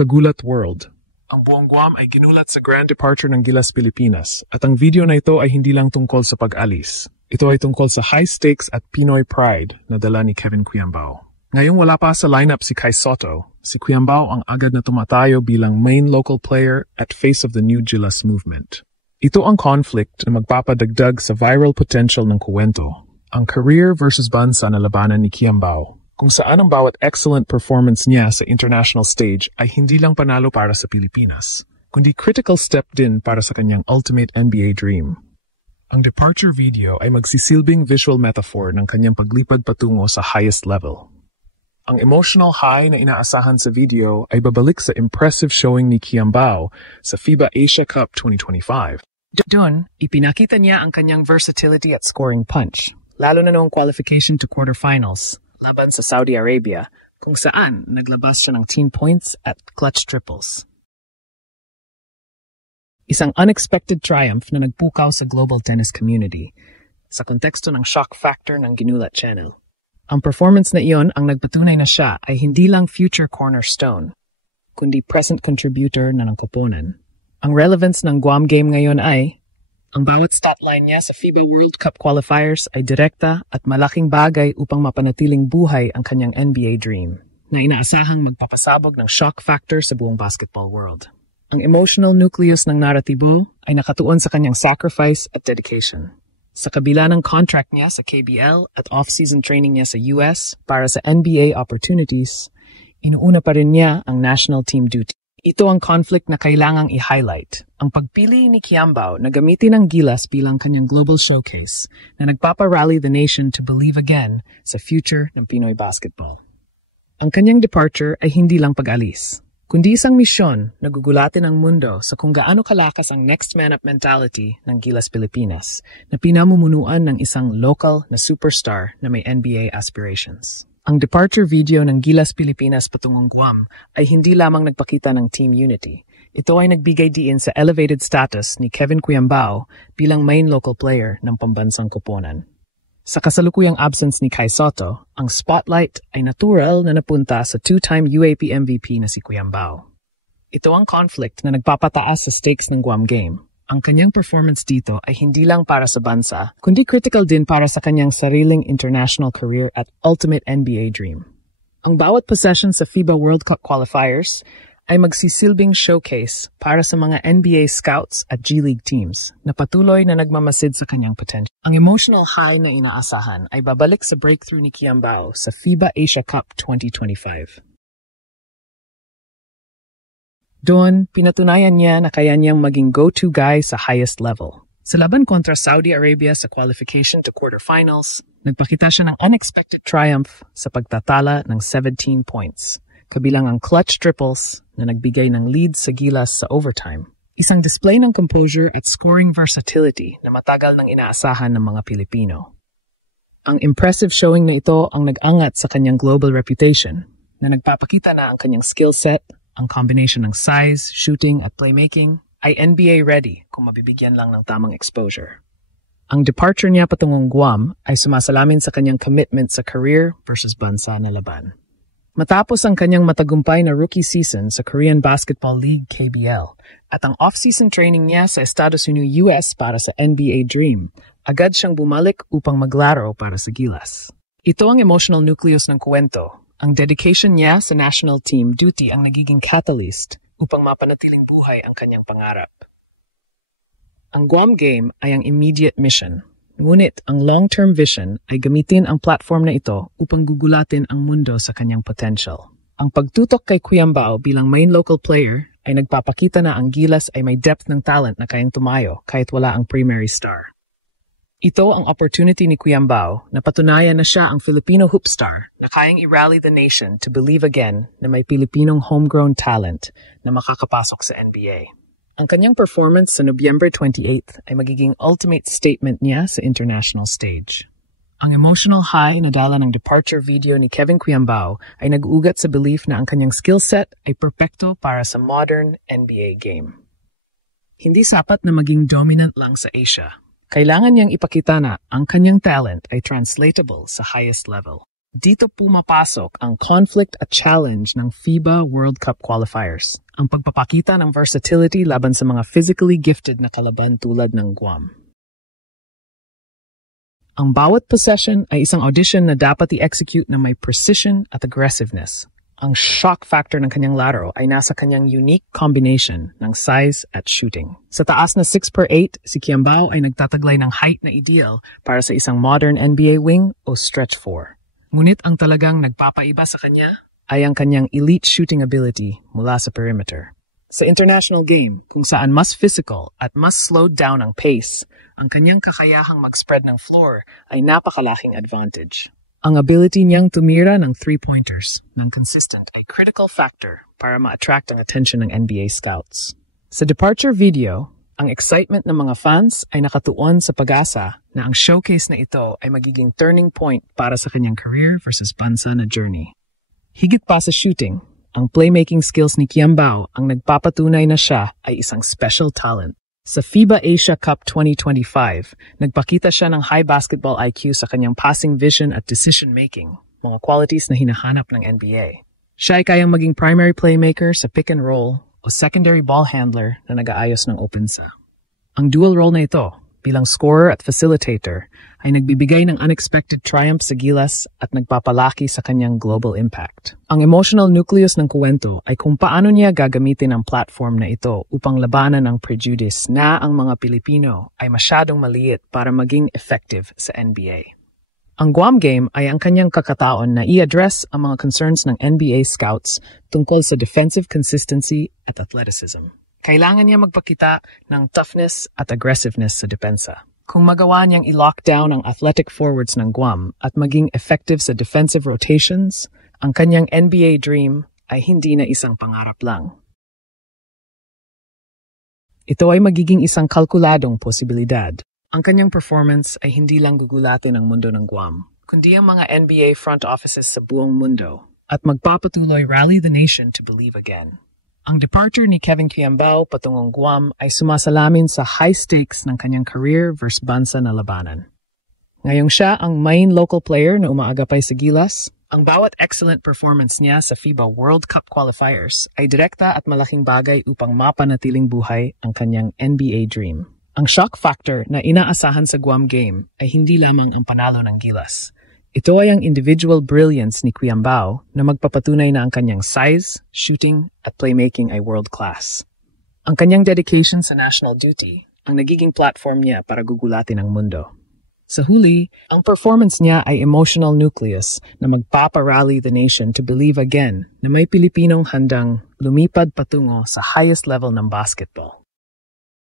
Kagulat World. Ang buong Guam ay ginulat sa grand departure ng Gilas Pilipinas at ang video na ito ay hindi lang tungkol sa pag-alis. Ito ay tungkol sa high stakes at Pinoy pride na dala ni Kevin Cuyambao. Ngayong wala pa sa lineup si Kai Soto, si Cuyambao ang agad na tumatayo bilang main local player at face of the new Gilas movement. Ito ang conflict na magpapadagdag sa viral potential ng kuwento, ang career versus bansa na labanan ni Cuyambao, kung saan ang bawat excellent performance niya sa international stage ay hindi lang panalo para sa Pilipinas, kundi critical step din para sa kanyang ultimate NBA dream. Ang departure video ay magsisilbing visual metaphor ng kanyang paglipad patungo sa highest level. Ang emotional high na inaasahan sa video ay babalik sa impressive showing ni Cuyambao sa FIBA Asia Cup 2025. Doon, ipinakita niya ang kanyang versatility at scoring punch, lalo na noong qualification to quarterfinals laban sa Saudi Arabia, kung saan naglabas siya ng 10 points at clutch triples. Isang unexpected triumph na nagpukaw sa global tennis community sa konteksto ng shock factor ng Ginulat Channel. Ang performance na iyon ang nagpatunay na siya ay hindi lang future cornerstone, kundi present contributor na ng koponan. Ang relevance ng Guam game ngayon ay ang bawat stat line niya sa FIBA World Cup qualifiers ay direkta at malaking bagay upang mapanatiling buhay ang kanyang NBA dream, na inaasahang magpapasabog ng shock factor sa buong basketball world. Ang emotional nucleus ng naratibo ay nakatuon sa kanyang sacrifice at dedication. Sa kabila ng contract niya sa KBL at off-season training niya sa US para sa NBA opportunities, inuuna pa rin niya ang national team duty. Ito ang conflict na kailangang i-highlight. Ang pagpili ni Cuyambao na gamitin ang Gilas bilang kanyang global showcase na nagpapa-rally the nation to believe again sa future ng Pinoy basketball. Ang kanyang departure ay hindi lang pag-alis, kundi isang misyon na gugulatin ang mundo sa kung gaano kalakas ang next man up mentality ng Gilas Pilipinas na pinamumunuan ng isang local na superstar na may NBA aspirations. Ang departure video ng Gilas Pilipinas patungong Guam ay hindi lamang nagpakita ng team unity. Ito ay nagbigay diin sa elevated status ni Kevin Cuyambao bilang main local player ng pambansang koponan. Sa kasalukuyang absence ni Kai Soto, ang spotlight ay natural na napunta sa two-time UAP MVP na si Cuyambao. Ito ang conflict na nagpapataas sa stakes ng Guam game. Ang kanyang performance dito ay hindi lang para sa bansa, kundi critical din para sa kanyang sariling international career at ultimate NBA dream. Ang bawat possession sa FIBA World Cup qualifiers ay magsisilbing showcase para sa mga NBA scouts at G-League teams na patuloy na nagmamasid sa kanyang potential. Ang emotional high na inaasahan ay babalik sa breakthrough ni Cuyambao sa FIBA Asia Cup 2025. Doon, pinatunayan niya na kaya niyang maging go-to guy sa highest level. Sa laban kontra Saudi Arabia sa qualification to quarterfinals, nagpakita siya ng unexpected triumph sa pagtatala ng 17 points, kabilang ang clutch triples na nagbigay ng lead sa Gilas sa overtime. Isang display ng composure at scoring versatility na matagal nang inaasahan ng mga Pilipino. Ang impressive showing na ito ang nag-angat sa kanyang global reputation, na nagpapakita na ang kanyang skill set, ang combination ng size, shooting at playmaking ay NBA ready kung mabibigyan lang ng tamang exposure. Ang departure niya patungong Guam ay sumasalamin sa kanyang commitment sa career versus bansa na laban. Matapos ang kanyang matagumpay na rookie season sa Korean Basketball League KBL at ang off-season training niya sa Estados Unidos US para sa NBA Dream, agad siyang bumalik upang maglaro para sa Gilas. Ito ang emotional nucleus ng kwento. Ang dedication niya sa national team duty ang nagiging catalyst upang mapanatiling buhay ang kanyang pangarap. Ang Guam game ay ang immediate mission, ngunit ang long-term vision ay gamitin ang platform na ito upang gugulatin ang mundo sa kanyang potential. Ang pagtutok kay Cuyambao bilang main local player ay nagpapakita na ang Gilas ay may depth ng talent na kayang tumayo kahit wala ang primary star. Ito ang opportunity ni Cuyambao na patunayan na siya ang Filipino hoopstar na kayang i-rally the nation to believe again na may Pilipinong homegrown talent na makakapasok sa NBA. Ang kanyang performance sa Nobyembre 28 ay magiging ultimate statement niya sa international stage. Ang emotional high na dala ng departure video ni Kevin Cuyambao ay nag-ugat sa belief na ang kanyang skill set ay perpekto para sa modern NBA game. Hindi sapat na maging dominant lang sa Asia. Kailangan niyang ipakita na ang kanyang talent ay translatable sa highest level. Dito pumapasok ang conflict at challenge ng FIBA World Cup qualifiers. Ang pagpapakita ng versatility laban sa mga physically gifted na kalaban tulad ng Guam. Ang bawat possession ay isang audition na dapat i-execute na may precision at aggressiveness. Ang shock factor ng kanyang laro ay nasa kanyang unique combination ng size at shooting. Sa taas na 6'8", si Quiambao ay nagtataglay ng height na ideal para sa isang modern NBA wing o stretch 4. Ngunit ang talagang nagpapaiba sa kanya ay ang kanyang elite shooting ability mula sa perimeter. Sa international game, kung saan mas physical at mas slowed down ang pace, ang kanyang kakayahang mag-spread ng floor ay napakalaking advantage. Ang ability niyang tumira ng 3-pointers ng consistent ay critical factor para ma-attract ang attention ng NBA scouts. Sa departure video, ang excitement ng mga fans ay nakatuon sa pag-asa na ang showcase na ito ay magiging turning point para sa kanyang career versus bansa na journey. Higit pa sa shooting, ang playmaking skills ni Quiambao ang nagpapatunay na siya ay isang special talent. Sa FIBA Asia Cup 2025, nagpakita siya ng high basketball IQ sa kanyang passing vision at decision-making, mga qualities na hinahanap ng NBA. Siya ay kayang maging primary playmaker sa pick and roll o secondary ball handler na nag-aayos ng opensa. Ang dual role na ito, bilang scorer at facilitator, ay nagbibigay ng unexpected triumph sa gilas at nagpapalaki sa kanyang global impact. Ang emotional nucleus ng kwento ay kung paano niya gagamitin ang platform na ito upang labanan ang prejudice na ang mga Pilipino ay masyadong maliit para maging effective sa NBA. Ang Guam game ay ang kanyang kakataon na i-address ang mga concerns ng NBA scouts tungkol sa defensive consistency at athleticism. Kailangan niya magpakita ng toughness at aggressiveness sa depensa. Kung magawa niyang i-lock down ang athletic forwards ng Guam at maging effective sa defensive rotations, ang kanyang NBA dream ay hindi na isang pangarap lang. Ito ay magiging isang kalkuladong posibilidad. Ang kanyang performance ay hindi lang gugulatin ang mundo ng Guam, kundi ang mga NBA front offices sa buong mundo at magpapatuloy rally the nation to believe again. Ang departure ni Kevin Quiambao patungong Guam ay sumasalamin sa high stakes ng kanyang career versus bansa na labanan. Ngayong siya ang main local player na umaagapay sa gilas, ang bawat excellent performance niya sa FIBA World Cup qualifiers ay direkta at malaking bagay upang mapanatiling buhay ang kanyang NBA dream. Ang shock factor na inaasahan sa Guam game ay hindi lamang ang panalo ng gilas. Ito ay ang individual brilliance ni Quiambao na magpapatunay na ang kanyang size, shooting, at playmaking ay world-class. Ang kanyang dedication sa national duty ang nagiging platform niya para gugulatin ang mundo. Sa huli, ang performance niya ay emotional nucleus na magpaparally the nation to believe again na may Pilipinong handang lumipad patungo sa highest level ng basketball.